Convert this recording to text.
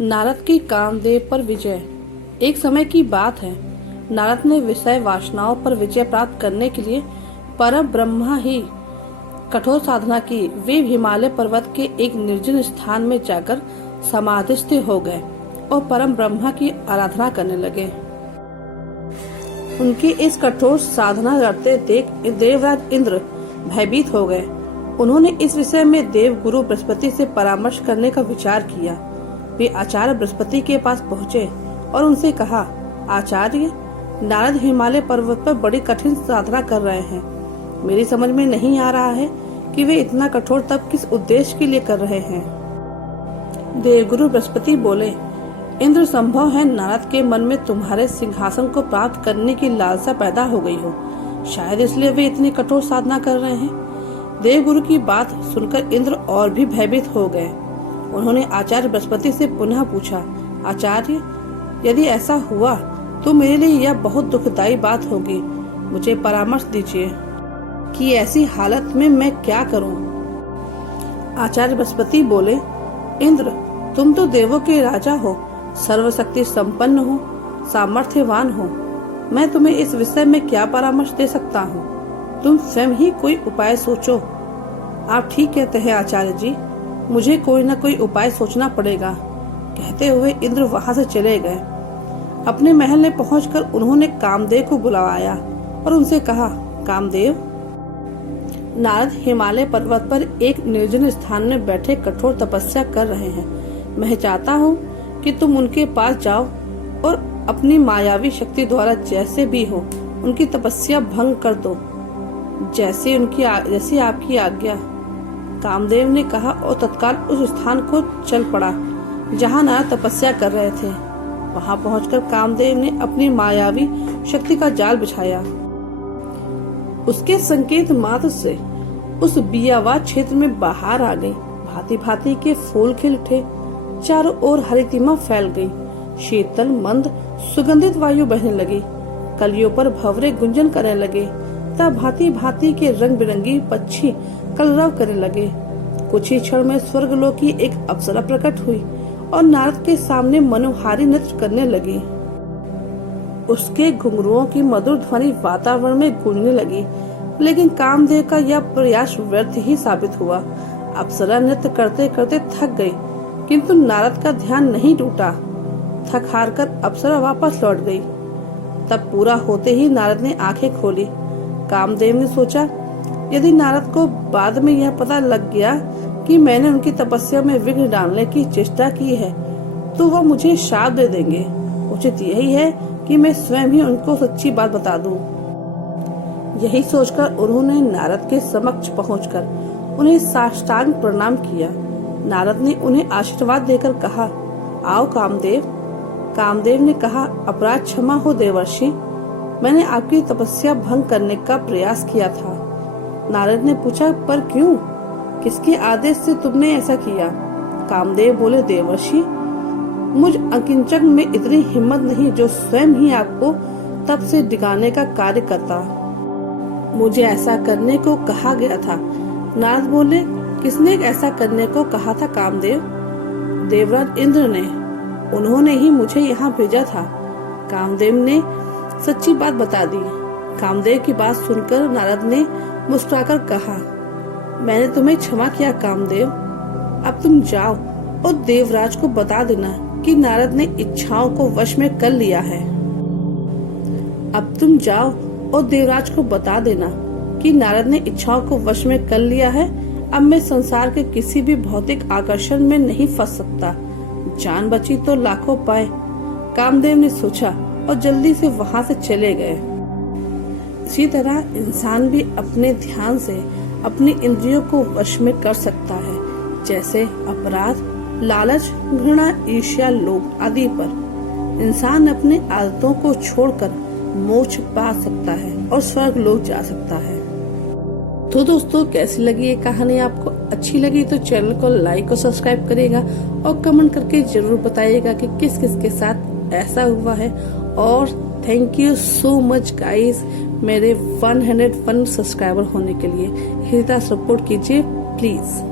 नारद की कामदेव पर विजय। एक समय की बात है, नारद ने विषय वासनाओं पर विजय प्राप्त करने के लिए परम ब्रह्मा ही कठोर साधना की। वे हिमालय पर्वत के एक निर्जन स्थान में जाकर समाधिस्थ हो गए और परम ब्रह्मा की आराधना करने लगे। उनकी इस कठोर साधना करते देख देवराज इंद्र भयभीत हो गए। उन्होंने इस विषय में देव गुरु बृहस्पति से परामर्श करने का विचार किया। वे आचार्य बृहस्पति के पास पहुँचे और उनसे कहा, आचार्य, नारद हिमालय पर्वत पर बड़ी कठिन साधना कर रहे हैं। मेरी समझ में नहीं आ रहा है कि वे इतना कठोर तप किस उद्देश्य के लिए कर रहे हैं। देवगुरु बृहस्पति बोले, इंद्र, संभव है नारद के मन में तुम्हारे सिंहासन को प्राप्त करने की लालसा पैदा हो गई हो, शायद इसलिए वे इतनी कठोर साधना कर रहे हैं। देवगुरु की बात सुनकर इंद्र और भी भयभीत हो गए। उन्होंने आचार्य बृहस्पति से पुनः पूछा, आचार्य, यदि ऐसा हुआ तो मेरे लिए यह बहुत दुखदायी बात होगी। मुझे परामर्श दीजिए कि ऐसी हालत में मैं क्या करूं। आचार्य बृहस्पति बोले, इंद्र, तुम तो देवों के राजा हो, सर्वशक्ति संपन्न हो, सामर्थ्यवान हो। मैं तुम्हें इस विषय में क्या परामर्श दे सकता हूँ। तुम स्वयं ही कोई उपाय सोचो। आप ठीक कहते हैं आचार्य जी, मुझे कोई न कोई उपाय सोचना पड़ेगा। कहते हुए इंद्र वहां से चले गए। अपने महल में पहुंचकर उन्होंने कामदेव को बुलाया और उनसे कहा, कामदेव, नारद हिमालय पर्वत पर एक निर्जन स्थान में बैठे कठोर तपस्या कर रहे हैं। मैं चाहता हूँ कि तुम उनके पास जाओ और अपनी मायावी शक्ति द्वारा जैसे भी हो उनकी तपस्या भंग कर दो, जैसी आपकी आज्ञा। कामदेव ने कहा और तत्काल उस स्थान को चल पड़ा जहाँ नारद तपस्या कर रहे थे। वहां पहुंचकर कामदेव ने अपनी मायावी शक्ति का जाल बिछाया। उसके संकेत मात्र से उस बियावाद क्षेत्र में बाहर आ गई। भांति भांति के फूल खिल उठे, चारों ओर हरितिमा फैल गई। शीतल मंद सुगंधित वायु बहने लगी। कलियों पर भंवरे गुंजन करने लगे। तब भांति भांति के रंग बिरंगी पक्षी कलरव करने लगे। कुछ ही क्षण में स्वर्गलोक की एक अप्सरा प्रकट हुई और नारद के सामने मनोहारी नृत्य करने लगी। उसके घुंघरुओं की मधुर ध्वनि वातावरण में गूंजने लगी, लेकिन कामदेव का यह प्रयास व्यर्थ ही साबित हुआ। अप्सरा नृत्य करते करते थक गई, किंतु नारद का ध्यान नहीं टूटा। थक हार कर अप्सरा वापस लौट गई। तब पूरा होते ही नारद ने आंखें खोली। कामदेव ने सोचा, यदि नारद को बाद में यह पता लग गया कि मैंने उनकी तपस्या में विघ्न डालने की चेष्टा की है, तो वह मुझे शाप दे देंगे। उचित यही है कि मैं स्वयं ही उनको सच्ची बात बता दूं। यही सोचकर उन्होंने नारद के समक्ष पहुंचकर उन्हें साष्टांग प्रणाम किया। नारद ने उन्हें आशीर्वाद देकर कहा, आओ कामदेव। कामदेव ने कहा, अपराध क्षमा हो देवर्षि, मैंने आपकी तपस्या भंग करने का प्रयास किया था। नारद ने पूछा, पर क्यों? किसके आदेश से तुमने ऐसा किया? कामदेव बोले, देवर्षि, मुझ अकिंचन में इतनी हिम्मत नहीं जो स्वयं ही आपको तप से डिगाने का कार्य करता। मुझे ऐसा करने को कहा गया था। नारद बोले, किसने ऐसा करने को कहा था कामदेव? देवराज इंद्र ने। उन्होंने ही मुझे यहाँ भेजा था। कामदेव ने सच्ची बात बता दी। कामदेव की बात सुनकर नारद ने मुस्कुराकर कहा, मैंने तुम्हें क्षमा किया कामदेव। अब तुम जाओ और देवराज को बता देना कि नारद ने इच्छाओं को वश में कर लिया है। अब तुम जाओ और देवराज को बता देना कि नारद ने इच्छाओं को वश में कर लिया है। अब मैं संसार के किसी भी भौतिक आकर्षण में नहीं फंस सकता। जान बची तो लाखों पाए, कामदेव ने सोचा और जल्दी से वहां से चले गए। इसी तरह इंसान भी अपने ध्यान से अपनी इंद्रियों को वश में कर सकता है, जैसे अपराध, लालच, घृणा, ईर्ष्या, लोभ आदि पर। इंसान अपने आदतों को छोड़कर मोक्ष पा सकता है और स्वर्ग लोक जा सकता है। तो दोस्तों, कैसी लगी ये कहानी? आपको अच्छी लगी तो चैनल को लाइक और सब्सक्राइब करिएगा और कमेंट करके जरूर बताइएगा कि किस किस के साथ ऐसा हुआ है। और thank you so much guys, मेरे 101 सब्सक्राइबर होने के लिए। इसी तरह सपोर्ट कीजिए प्लीज।